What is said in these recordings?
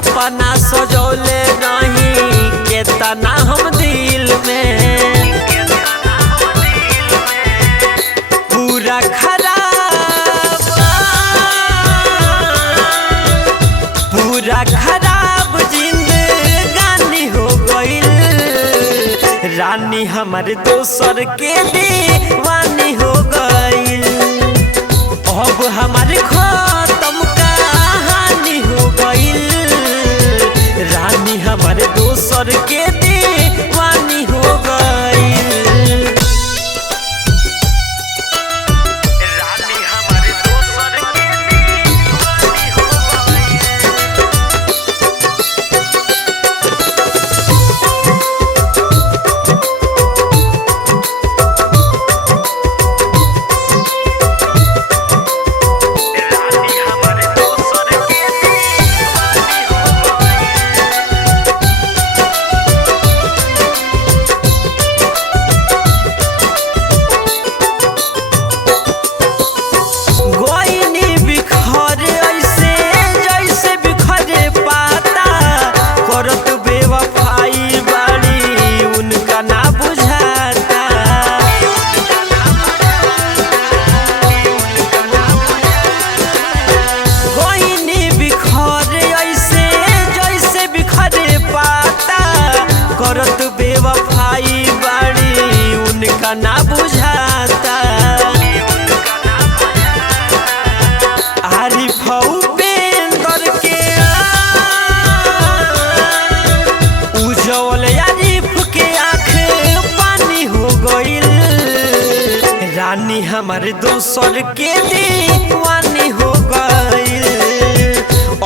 सपना सजौले नहीं केतना हम दिल में पूरा खराब जिंदगानी हो गइल। रानी हमारे दोसर के दीवानी हो गइल। अब हमारे खत्म कहानी हो गइल। रानी हमारे दोसर के दीवानी हो गइल। रानी हमारे दोसर के दीवानी हो करत बेवफाई बाड़ी उनका ना बुझाता। आरिफ उपेंद्र के उज्जवल आरिफ के आँख पानी हो गइल। रानी हमारे दोसर के दीवानी हो गइल।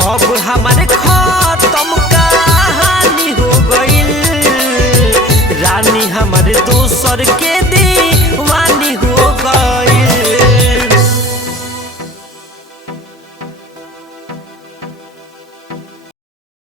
अब हमारे खत्म कहानी हो गइल। रानी हमारे दोसर के